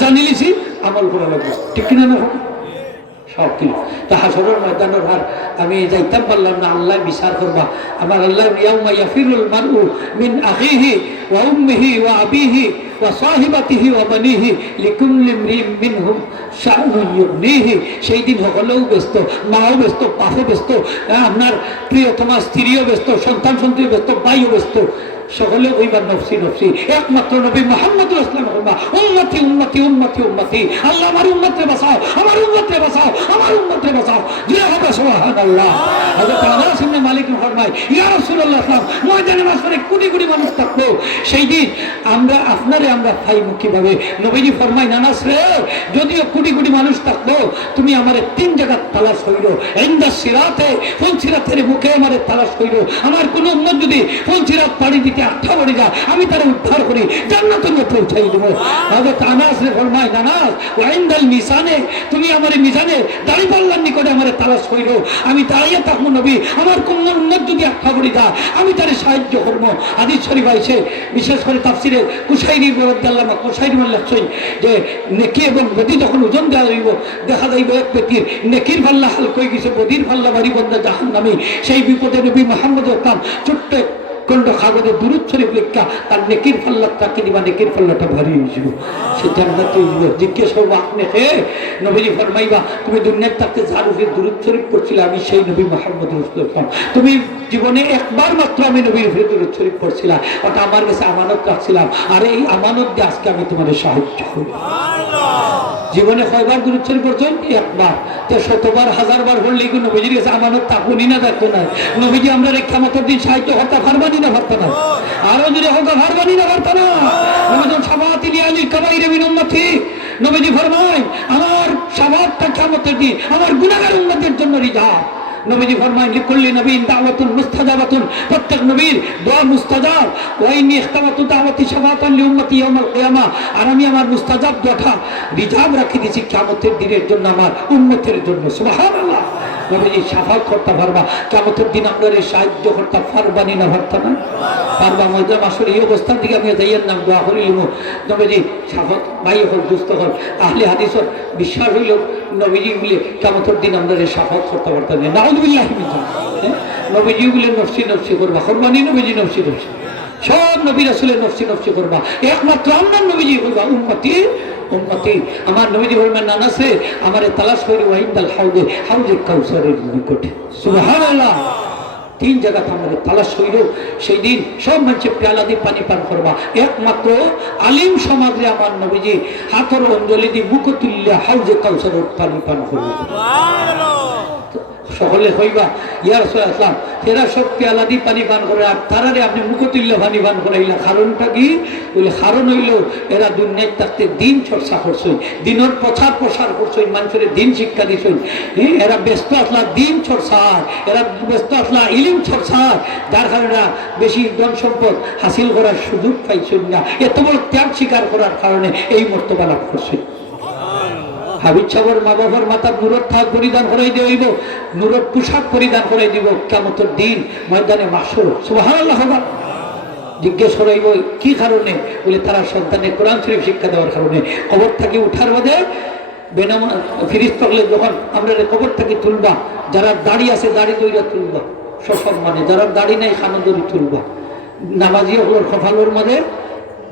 জানিলিছি আমল করা লাগবে, ঠিক কিনা না? সব কিছু তা হাসরের ময়দানের আর আমি যাইতাম পারলাম না, আল্লাহ বিচার করবা আমার আল্লাহ। ইয়াউমা ইয়াফিরুল মারউ মিন আখিহি ওয়া উম্মিহি ওয়া আবিহি ওয়া সাহিবাতিহি ওয়া বানিহি লিকুল্লি ইমরিইন মিনহুম শাআনুন ইউগনিহি। সেই দিন সকলেও ব্যস্ত, মাও ব্যস্ত, বাপও ব্যস্ত, আপনার প্রিয়তমা স্ত্রীও ব্যস্ত, সন্তান সন্ততিও ব্যস্ত, ভাইও ব্যস্ত, সকলে ওইবার নফসি নফসি। একমাত্র নবী মুহাম্মদুর রাসূলুল্লাহ বলবা উম্মতি উম্মতি উম্মতি উম্মতি, আল্লাহ আমার উম্মতকে বাঁচাও, আমার উম্মতকে বাঁচাও, আমার উম্মতকে বাঁচাও। জিয়া হবে সুবহানাল্লাহ। হযরত আনাস ইবনে মালিক ফরমায় ইয়া রাসূলুল্লাহ সাল্লাল্লাহু ময়দানে মাশরে কোটি কোটি মানুষ থাকবো, সেই দিন আমরা আপনারে আমরা পাইবো কিভাবে? নবীজি ফরমায় আনাস রে, যদিও কোটি কোটি মানুষ থাকবো, তুমি আমারে তিন জায়গা তালাশ হইল। ইনদা সিরাতে, ফনসিরাতের মুখে আমারে তালাশ হইল। আমার কোন উম্মত যদি ফনসিরাত পাড়ি দিতে আটটা পড়ে যায়, আমি তারা উদ্ধার করি জান্নাতের মধ্যে উঠাই দেবো। হযরত আনাস রে ফরমায় আনাস ওয়া ইনদাল মিজানে, তুমি আমারে মিজানে দাঁড়িপাল্লার নিকটে আমারে তালাশ হইল, আমি দাঁড়িয়ে থাকবো নবী, আমার কোন উম্মত যদি আটটা পড়ে যায় আমি তারে সাহায্য করবো। হাদিস শরীফ আইছে, বিশেষ করে তাফসিরে কুশাইরি রাদিয়াল্লাহু কুশাইরি বলছেন যে নেকি এবং বদি যখন ওজন দেওয়া হইব, দেখা যাইব এক ব্যক্তির নেকির পাল্লা হালকা হয়ে গেছে, বদির পাল্লা ভারী বন্ধা জাহান্নামী। সেই বিপদে নবী মুহাম্মদ সাল্লাল্লাহু আলাইহি ওয়াসাল্লাম ছোট্ট খণ্ড কাগজে দুরূদ শরীফ লেখা তার নেকির পাল্লাটাকে দিবা, নেকির পাল্লাটা ভারী হয়েছিল, সে জান্নাতে হইল। জিজ্ঞেস করবো আপনি হে নবীজি ফরমাইবা তুমি দুনিয়ার থাকতে যার উপরে দুরূদ শরীফ পড়ছিলে আমি সেই নবী মুহাম্মদ রাসূলুল্লাহ, তুমি জীবনে একবার মাত্র আমি নবীর উপরে দুরূদ শরীফ পড়ছিলাম, ওটা আমার কাছে আমানত রাখছিলাম, আর এই আমানত দিয়ে আজকে আমি তোমাদের সাহায্য করি। জীবনে কয়বার দুরূদ শরীফ পড়ছেন? একবার। তো শতবার হাজারবার পড়লে কি নবীজির কাছে আমানত থাকুনি না থাকতো না? নবীজি আমরা কিয়ামতের দিন সাহায্য করতে পারবানি না পারতো না? আরো যদি হতে পারবানি না পারতো না? নবীজি শাফাআত লিআলিল কাবাইর মিন উম্মতি, নবীজি ফরমায় আমার শাফাআতটা কিয়ামতের দিন আমার গুনাহগার উম্মতের জন্য রিজার্ভ। নবীজি ফরমায় লিকুল্লি নবীন দাওয়াতুন মুস্তাজাবাতুন, প্রত্যেক নবীর দোয়া মুস্তাজাব। ওয়া ইন্নী ইখতামাতু দাওয়াতি শাফাআতান লিউম্মতি ইয়াউমাল কিয়ামা, আর আমি আমার মুস্তাজাব দোয়াটা রিজার্ভ রাখি দিয়েছি কিয়ামতের দিনের জন্য, আমার উম্মতের জন্য। সুবহানাল্লাহ। নবীজি শাফাআত করতে পারবা, কিয়ামতের দিন আপনার সাহায্য করতে পারবানি না পারতা না? পারবা। ময়দান আসলে এই অবস্থার দিকে আমি যাইয়ের নাম দোয়া করিলিম। নবীজি শাফাআত ভাই হল দুস্থ হল আহলে হাদিসের বিশ্বাস হইল নবীজি বলে কিয়ামতের দিন আমরা শাফাআত করতে পারতাম না। নাউযুবিল্লাহি মিন যালিক। নবীজি বলে নফসি নফসি করবা, করবানি নবীজি নফসি নফসি, সব নবী রাসূলের নফসি নফসি করবা, একমাত্র আপনার নবীজি করবা উম্মতি উম্মতি। আমার নবীজি বলবেন আনাসে আমারে তালাশ করে ওয়াইন্দাল হাউদে, হাউজে কাউসারের নিকটে। সুবহানাল্লাহ। তিন জায়গাতে আমাদের তালাশ হইল, সেই দিন সব মানুষে পেয়ালা দিয়ে পানি পান করবা, একমাত্র আলিম সমাজে আমার নবীজি হাতর অঞ্জলি দিয়ে মুখ তুললে হাউজে কাউসারের পানি পান করবে। সকলে হইবা ইয়া রাসূলুল্লাহ, এরা সব পেয়ালা দিয়ে পানি পান করে, আর তারারে আপনি মুখ তুললে পানি পান করাইলা, কারণটা কি? বলে কারণ হইল এরা দুনিয়ায় থাকতে দিন চর্চা করছই, দিনের প্রচার প্রসার করছই, মানুষের দিন শিক্ষা দিছই। এরা ব্যস্ত আসলা দিন চর্চার, এরা ব্যস্ত আসলা ইলিম চর্চার, যার কারণে বেশি ধন সম্পদ হাসিল করার সুযোগ পাইছই না, এত বড় ত্যাগ স্বীকার করার কারণে এই মর্তবা লাভ করছই। হাবিব সাগর মা বাবার মাথার নুরত থাক পরিধান করাই দিব, নুরত পোশাক পরিধান করাই দিব কিয়ামতের দিন ময়দানে মাহশর। সুবহানাল্লাহ। জিজ্ঞেস করাইব কি কারণে? বলে তারা সন্তানে কোরআন শরীফ শিক্ষা দেওয়ার কারণে। কবর থেকে উঠার বাদে বেনামা ফিরিস্তা হলে যখন আমরা কবর থেকে তুলবা, যারা দাড়ি আছে দাড়ি দইরা তুলবা সসম্মানে, যারা দাড়ি নাই খানা দড়ি তুলবা। নামাজি হলোর কপালের মধ্যে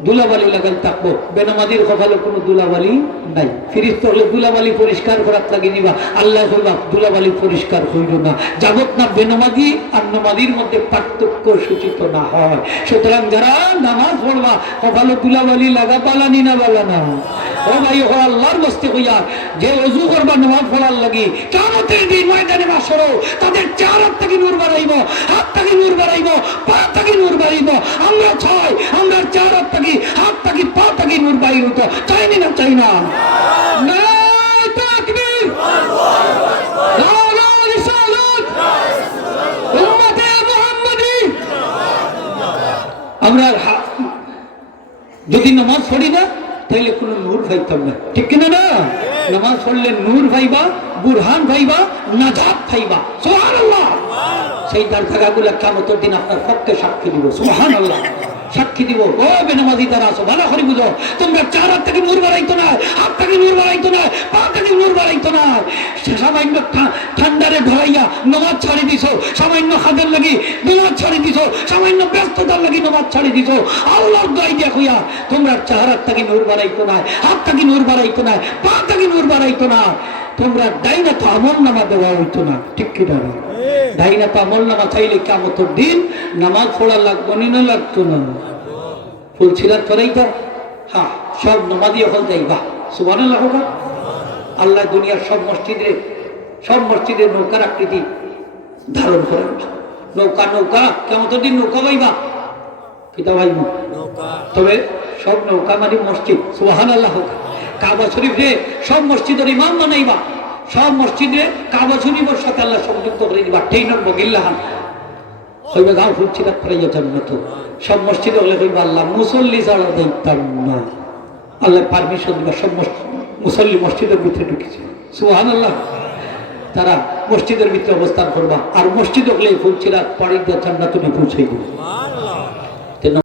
দুলাবালি লাগাই থাকবো, বেনামাজির কপালে কোনো দুলাবালি নাই। ফিরিস্তা হলে দুলাবালি পরিষ্কার করার লাগে নিবা, আল্লাহ বলবা দুলাবালি পরিষ্কার হইল না, যাবত না বেনামাজি আর নামাজির মধ্যে পার্থক্য সূচিত না হয়। সুতরাং যারা নামাজ পড়বা কপালে দুলাবালি লাগা পালানি না বালা না। ও ভাই ও আল্লাহর বস্তে হইয়া যে ওযু করবা নামাজ পড়ার লাগি, কিয়ামতের দিন ময়দানে মাহশর তাদের চেহারা থেকে নূর বাড়াইব, হাত থেকে নূর বাড়াইব, পা থেকে নূর বাড়াইব। আমরা চাই আমরা চেহারা থেকে হাত থেকে পা থেকে নূর বাইর হতো, চাইনি না চাই না। তাকবীর, নারে রিসালাত, উম্মতে মুহাম্মাদি। আমরা যদি নামাজ পড়ি না তাহলে কোনো নূর পাইতাম না, ঠিক কিনা না? নামাজ পড়লে নূর পাইবা, বুরহান পাইবা, নাজাত পাইবা। সুবহানাল্লাহ। সেই তার জায়গাগুলো কিয়ামতের দিন আপনার পক্ষে সাক্ষী দিব। সুবহানাল্লাহ। সাক্ষী দিব। ও বেনামাজি যারা আছো ভালো করে বুঝো, তোমরা চেহারা থেকে নূর বাড়াইতো না, থাকি নূর বাড়াইতো না, পা থাকি নূর বাড়াইতো না। সামান্য ঠান্ডারে ভরাইয়া নমাজ ছাড়ি দিছ, সামান্য খাদের লাগি নমাজ ছাড়ি দিছ, সামান্য ব্যস্ততার লাগি নমাজ ছাড়ি দিছ। আল্লাহর দোয়াই দিয়া হইয়া তোমরা চেহারার থাকি নূর বাড়াইতো না, হাত থাকি নূর বাড়াইতো না, পা থাকি নূর বাড়াইতো না। তোমরা ডাইনা তো আমল নামা দেওয়া হইতো না, ঠিক কি না? ডাইনা তো আমল নামা চাইলে কিয়ামতের দিন নামাজ পড়া লাগবো না, লাগতো না। ফুলছিলার করেই তো হ্যাঁ সব নামাজি হল যাইবা, সুবহানাল্লাহ। আল্লাহ দুনিয়ার সব মসজিদে নৌকার আকৃতি ধারণ করে। নৌকা নৌকা কিয়ামতের দিন নৌকা পাইবা, কিতা পাইব? তবে সব নৌকা মানে মসজিদ, সুবহানাল্লাহ। কাবা শরীফে সব মসজিদের ইমাম বানাইবা, সব মসজিদে কাবা শরীফের সাথে আল্লাহ সংযুক্ত করে দিবা। টেইনর বগিল্লাহান হইবে গাঁও ফুলছিলার পাইয়া জান্নাত। সব মসজিদে হলে হইবা আল্লাহ মুসল্লি ছাড়া যাইতাম না, আল্লাহ পারমিশন দিবা। সব মুসল্লি মসজিদের ভিতরে ঢুকেছে, সুবহানাল্লাহ। তারা মসজিদের ভিতরে অবস্থান করবা, আর মসজিদ হলে ফুলছিলার পাড়ি দিয়ে জান্নাতে পৌঁছাই দিবে।